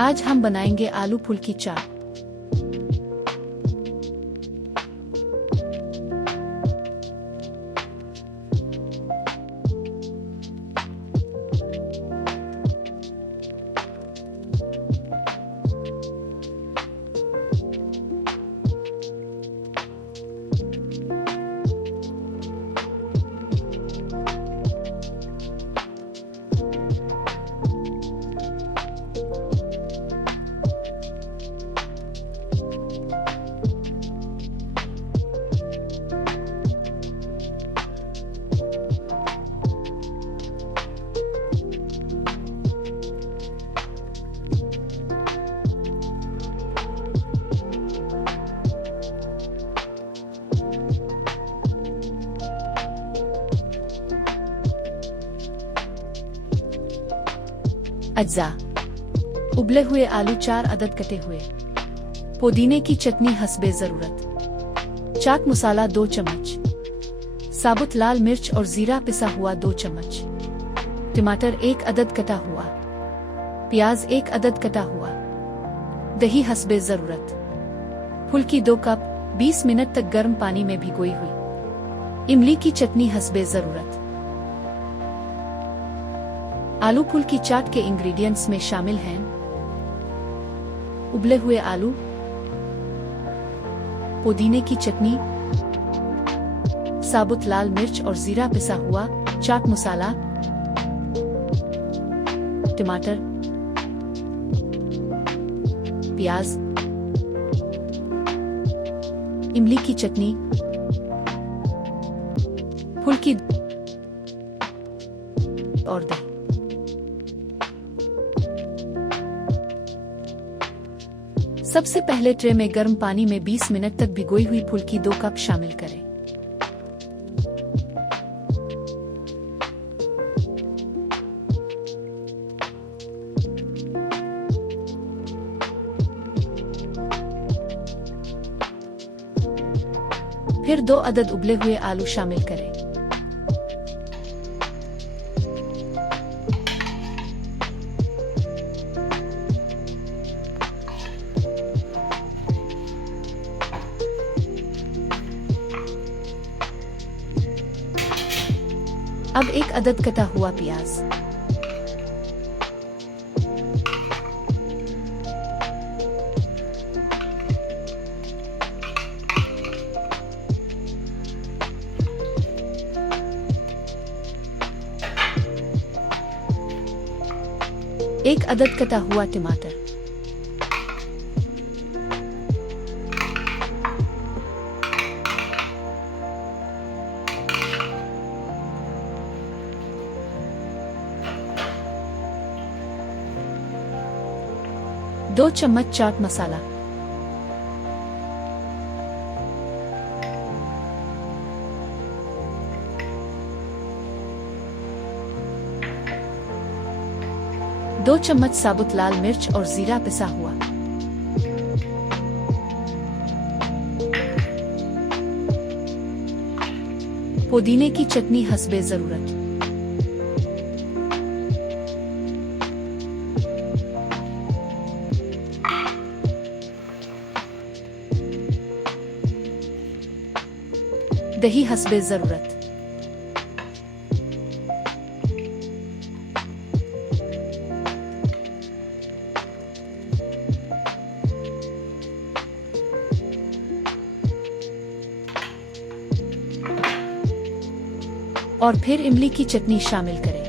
आज हम बनाएंगे आलू फुल्की चाट। अज्जा: उबले हुए आलू 4 अदद, कटे हुए पुदीने की चटनी हस्बे जरूरत, चाट मसाला 2 चम्मच, साबुत लाल मिर्च और जीरा पिसा हुआ 2 चम्मच, टमाटर 1 अदद कटा हुआ, प्याज 1 अदद कटा हुआ, दही हस्बे जरूरत, फुल्की 2 कप 20 मिनट तक गर्म पानी में भिगोई हुई, इमली की चटनी हस्बे जरूरत। आलू फुल्की चाट के इंग्रेडिएंट्स में शामिल हैं उबले हुए आलू, पुदीने की चटनी, साबुत लाल मिर्च और जीरा पिसा हुआ, चाट मसाला, टमाटर, प्याज, इमली की चटनी, फुल्की और दही। सबसे पहले ट्रे में गर्म पानी में 20 मिनट तक भिगोई हुई फुल्की 2 कप शामिल करें। फिर 2 अदद उबले हुए आलू शामिल करें। अब 1 अदद कटा हुआ प्याज, एक अदद कटा हुआ टमाटर, दो चम्मच चाट मसाला, दो चम्मच साबुत लाल मिर्च और जीरा पिसा हुआ, पुदीने की चटनी हस्बे जरूरत, दही हस्बे जरूरत। और फिर इमली की चटनी शामिल करें।